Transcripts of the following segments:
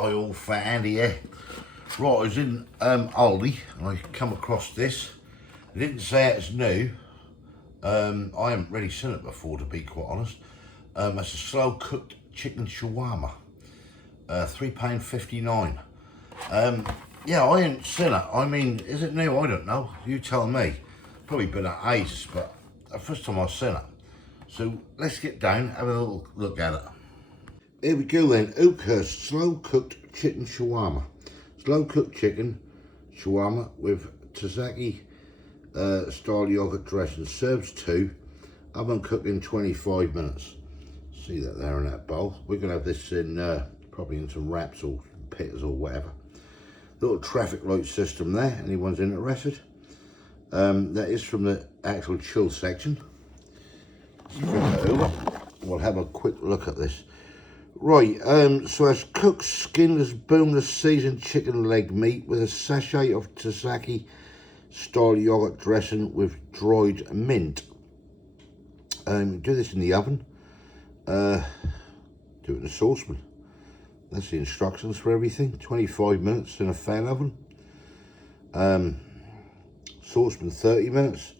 Hi all fat Andy here. Right, I was in Aldi and I come across this. I didn't say it's new. I haven't really seen it before, to be quite honest. It's a slow cooked chicken shawarma. £3.59. Yeah, I ain't seen it. I mean, is it new? I don't know. You tell me. Probably been at ages, but the first time I've seen it. So let's get down, have a little look at it. Here we go then. Oakhurst slow cooked chicken shawarma. Slow cooked chicken shawarma with tzatziki style yogurt dressing. Serves 2. Oven cooked in 25 minutes. See that there in that bowl. We're going to have this in probably in some wraps or pitters or whatever. Little traffic light system there. Anyone's interested? That is from the actual chill section. Let's flip it over. We'll have a quick look at this. Right, so it's cooked, skinless, boneless, seasoned chicken leg meat with a sachet of tzatziki style yogurt dressing with dried mint. Do this in the oven. Do it in a saucepan. That's the instructions for everything. 25 minutes in a fan oven. Saucepan 30 minutes.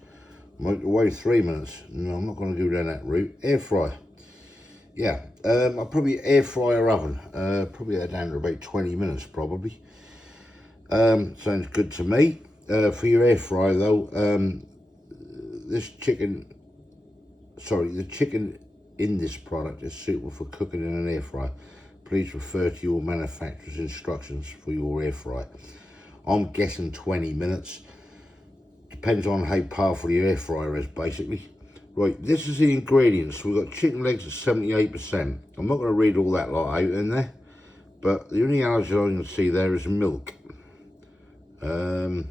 Microwave 3 minutes. No, I'm not going to go down that route. Air fryer. Yeah, I'll probably air fryer oven. Probably that down to about 20 minutes probably. Sounds good to me. For your air fryer though, the chicken in this product is suitable for cooking in an air fryer. Please refer to your manufacturer's instructions for your air fryer. I'm guessing 20 minutes. Depends on how powerful your air fryer is, basically. Right, this is the ingredients. We've got chicken legs at 78%. I'm not going to read all that lot out in there, but the only allergen I can see there is milk. For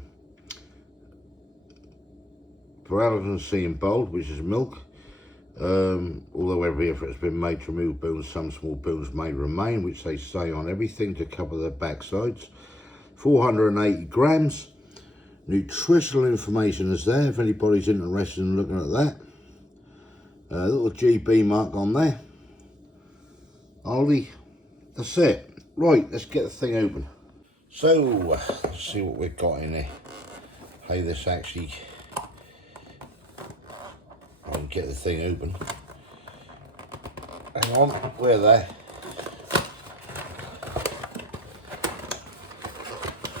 allergen C in bold, which is milk. Although every effort has been made to remove bones, some small bones may remain, which they say on everything to cover their backsides. 480 grams. Nutritional information is there if anybody's interested in looking at that. A little GB mark on there. Aldi. That's it. Right, let's get the thing open. So, let's see what we've got in here. How this actually... I can get the thing open. Hang on, we're there.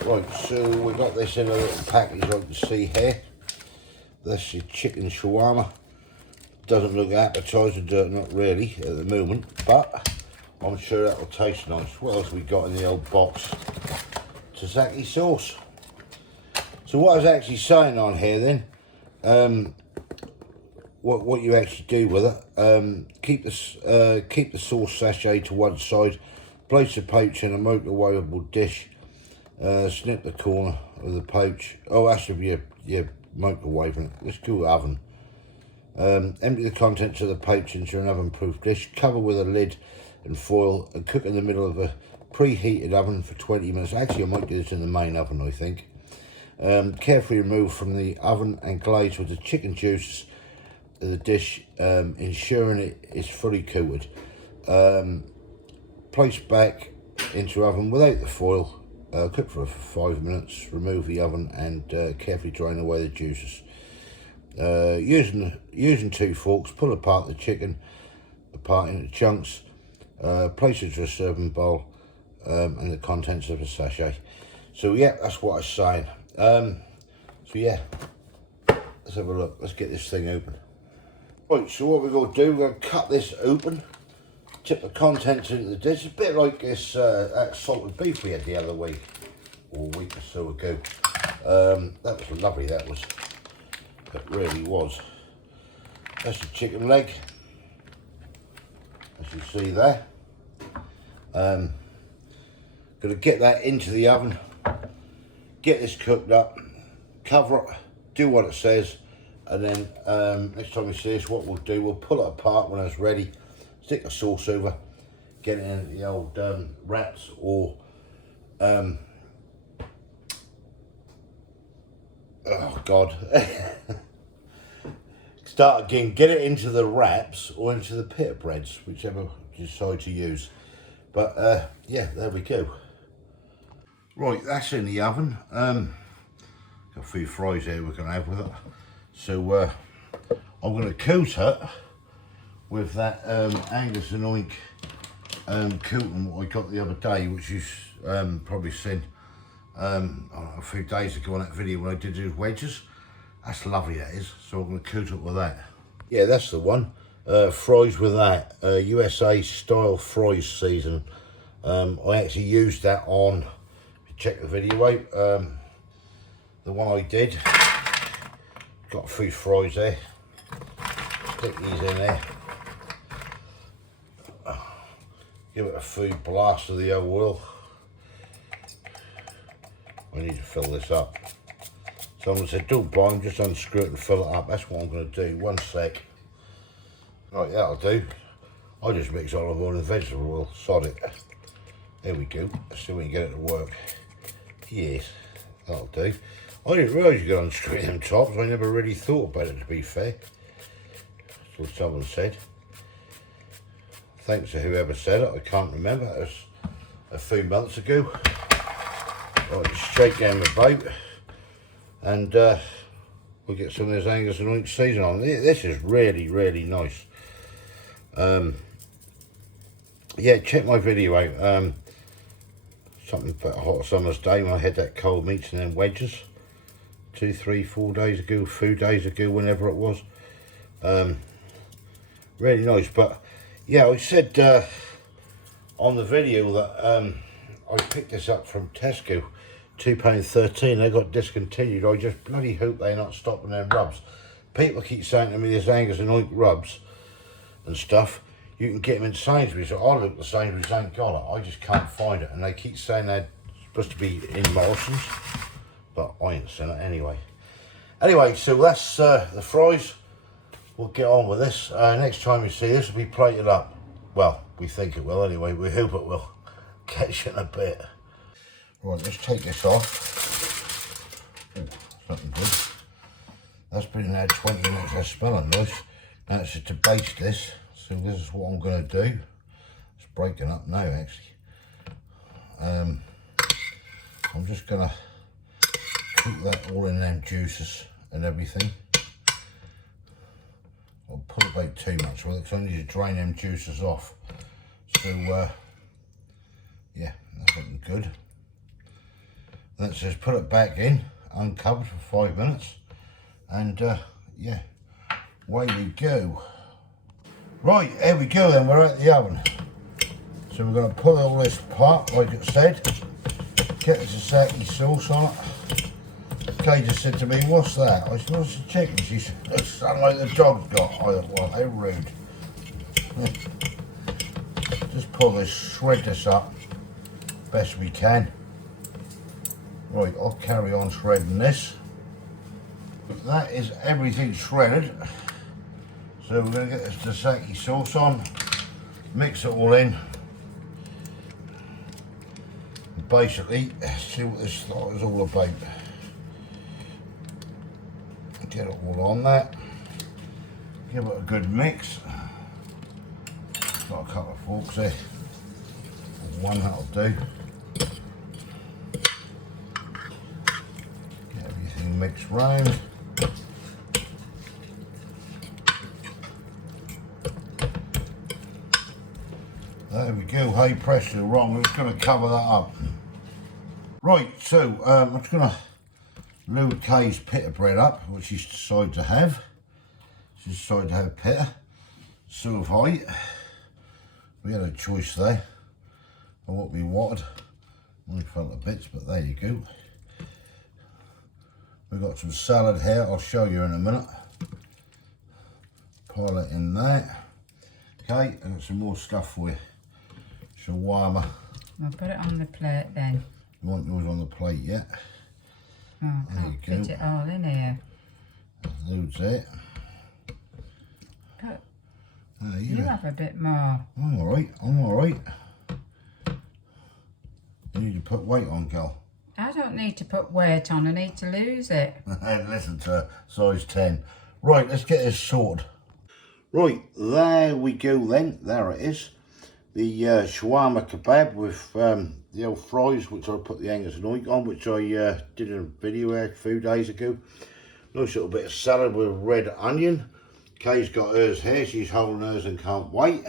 Right, so we got this in a little package I can see here. That's your chicken shawarma. Doesn't look appetizing, not really at the moment, but I'm sure that will taste nice. What else we got in the old box? Tzatziki sauce. So what I was actually saying on here then, what you actually do with it, keep the sauce sachet to one side, place the poach in a microwavable dish, snip the corner of the poach. Oh, that should be your microwaving. Let's go oven. Empty the contents of the poach into an oven-proof dish, cover with a lid and foil, and cook in the middle of a preheated oven for 20 minutes. Actually, I might do this in the main oven, I think. Carefully remove from the oven and glaze with the chicken juices of the dish, ensuring it is fully coated. Place back into oven without the foil. Cook for 5 minutes. Remove the oven and carefully drain away the juices. Using 2 forks, pull apart the chicken apart into chunks, place it into a serving bowl, and the contents of the sachet. So yeah, that's what I was saying. So yeah, let's have a look. Let's get this thing open. Right, so what we're going to do, we're going to cut this open, tip the contents into the dish. It's a bit like this that salted beef we had the other week, or a week or so ago. That was lovely, that was. It really was. That's the chicken leg, as you see there. Going to get that into the oven, get this cooked up, cover it, do what it says, and then next time we see this, what we'll do, we'll pull it apart when it's ready, stick the sauce over, get it in the old wraps or oh God. Start again, get it into the wraps or into the pita breads, whichever you decide to use. But yeah, there we go. Right, that's in the oven. Got a few fries here we're gonna have with it. So I'm gonna coat it with that Angus and Oink coating what I got the other day, which you've probably seen a few days ago on that video when I did those wedges. That's lovely, that is. So I'm going to coat it with that. Yeah, that's the one. Fries with that. USA style fries season. I actually used that on, if you check the video out, the one I did. Got a few fries there. Stick these in there. Give it a food blast of the oil. I need to fill this up. So I'm going to say, don't blind, just unscrew it and fill it up. That's what I'm going to do. 1 sec. Right, that'll do. I just mix olive oil and vegetable oil. Sod it. There we go. Let's see if we can get it to work. Yes, that'll do. I didn't realise you could unscrew them tops. I never really thought about it, to be fair. That's what someone said. Thanks to whoever said it. I can't remember. It was a few months ago. Right, just shake down the boat. And we'll get some of this Angus and Oink season on. This is really, really nice. Yeah, check my video out. Something about a hot summer's day when I had that cold meats and then wedges. 2, 3, 4 days ago, 2 days ago, whenever it was. Really nice. But yeah, I said on the video that I picked this up from Tesco. £2.13, they got discontinued. I just bloody hope they're not stopping them rubs. People keep saying to me this Angus and Oink rubs and stuff, you can get them in Sainsbury's. So I look at Sainsbury's, ain't got it. I just can't find it. And they keep saying they're supposed to be in Morrison's, but I ain't seen it anyway. Anyway, so that's the fries. We'll get on with this. Next time you see this will be plated up. Well, we think it will anyway. We hope it will. Catch you in a bit. Right, let's take this off. Ooh, something good. That's been in there 20 minutes. That's smelling nice. Now it's just to baste this. So this is what I'm going to do. It's breaking up now, actually. I'm just going to cook that all in them juices and everything. I'll put about too much with it because I need to drain them juices off. So, yeah, that's looking good. Let's just put it back in, uncovered for 5 minutes, and yeah, away we go. Right, here we go then, we're at the oven. So we're going to put all this apart, like it said, get the tzatziki sauce on it. Kay just said to me, what's that? I said, what's the chicken? She said, it sounds like the dog's got. I thought, well, how rude. Just pull this, shred this up, best we can. Right, I'll carry on shredding this. That is everything shredded. So we're going to get this tzatziki sauce on, mix it all in. Basically, see what this lot is all about. Get it all on that. Give it a good mix. Got a couple of forks there. One that'll do. Mix round. There we go, high pressure wrong. I'm just going to cover that up. Right, so I'm just going to load Kay's pita bread up, which she's decided to have. She's decided to have pita. So have I. We had a choice there of what we wanted. Only felt a bits, but there you go. We've got some salad here, I'll show you in a minute. Pile it in there. Okay, I've got some more stuff for you. Shawarma. I'll put it on the plate then. You want yours on the plate yet? Oh, I can't fit it all in here. Loads there. You'll have a bit more. I'm alright, I'm alright. You need to put weight on, Gal. I don't need to put weight on, I need to lose it. Listen to her, size 10. Right, let's get this sorted. Right, there we go then. There it is. the shawarma kebab with the old fries, which I put the Angus and oink on, which I did a video a few days ago. Nice little bit of salad with red onion. Kay's got hers here, she's holding hers and can't wait.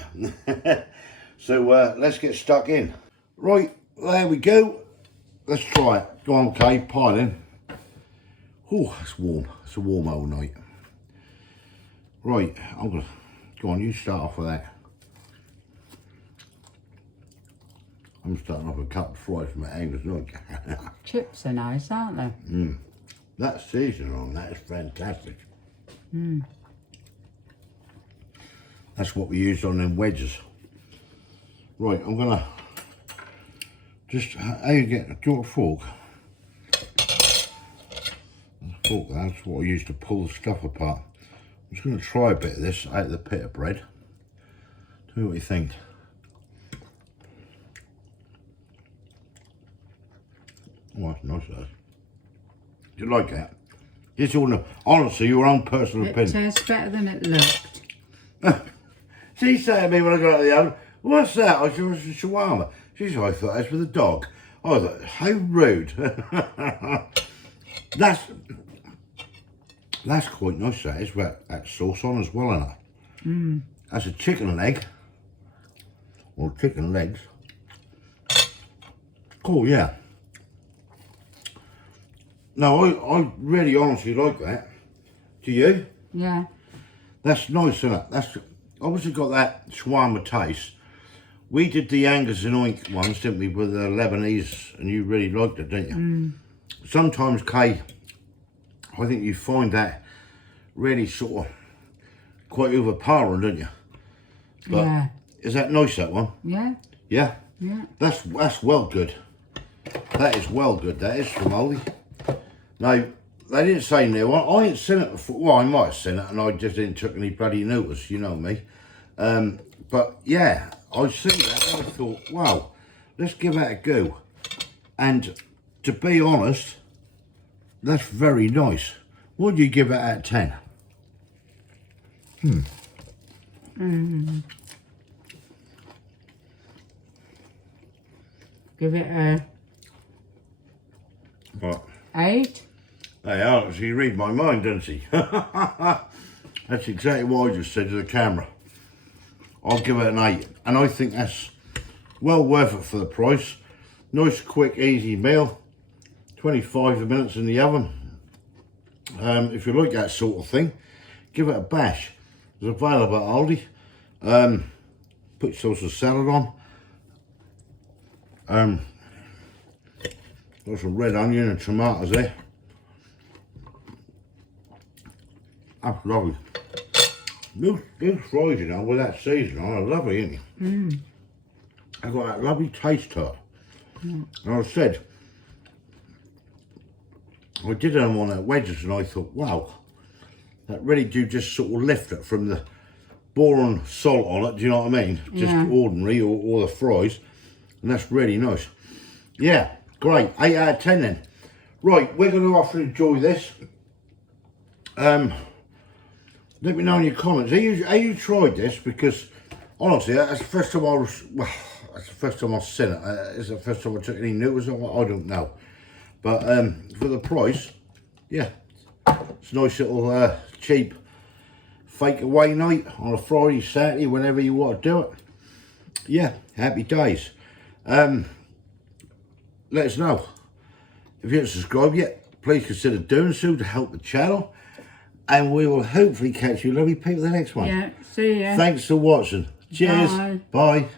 So let's get stuck in. Right, there we go. Let's try it. Go on, Kay, pile in. Oh, it's warm. It's a warm old night. Right, I'm gonna go on. You start off with that. I'm starting off with a couple of fries from the Angus. Chips are nice, aren't they? That seasoning on that is fantastic. That's what we used on them wedges. Right, I'm gonna just, how you get, do you want a fork? A fork, that's what I used to pull the stuff apart. I'm just gonna try a bit of this out of the pita bread. Tell me what you think. Oh, that's nice, that. Do you like that? It's all, honestly, your own personal opinion. It tastes better than it looked. She said to me when I got out of the oven, "What's that?" I said, "It's a shawarma." She said, "I thought that's with a dog." I thought, how rude. That's quite nice, that is, with that sauce on as well, isn't it? That's a chicken leg, or chicken legs. Cool, yeah. No, I really honestly like that. Do you? Yeah. That's nice, isn't it? That's obviously got that shawarma taste. We did the Angus and oink ones, didn't we, with the Lebanese, and you really liked it, didn't you? Sometimes, Kay, I think you find that really sort of quite overpowering, don't you? But yeah. Is that nice, that one? Yeah. Yeah? Yeah. That's well good. That is well good, that is, from Aldi. Now, they didn't say new. I ain't seen it before. Well, I might have seen it, and I just didn't took any bloody notice, you know me. But yeah, I seen that, and I thought, wow, let's give that a go. And to be honest, that's very nice. What do you give it out of 10? Give it a What? 8. Hey, Alex, she read my mind, doesn't she? That's exactly what I just said to the camera. I'll give it an 8. And I think that's well worth it for the price. Nice, quick, easy meal. 25 minutes in the oven. If you like that sort of thing, give it a bash. It's available at Aldi. Put sauce of salad on. Got some red onion and tomatoes there. That's lovely. These fries, you know, with that seasoning on, are lovely, isn't it? They've got that lovely taste to it. And I said, I did them on the wedges and I thought, wow, that really do just sort of lift it from the boring salt on it, do you know what I mean? Just ordinary, or the fries. And that's really nice. Yeah, great. 8 out of 10 then. Right, we're going to have to enjoy this. Let me know in your comments. Have you tried this? Because honestly, that's the first time that's the first time I've seen it. It's the first time I took any notice of it. I don't know. But for the price, yeah, it's a nice little cheap fake away night on a Friday, Saturday, whenever you want to do it. Yeah, happy days. Let us know. If you haven't subscribed yet, please consider doing so to help the channel. And we will hopefully catch you lovely people in the next one. Yeah, see ya. Thanks for watching. Cheers. Bye. Bye.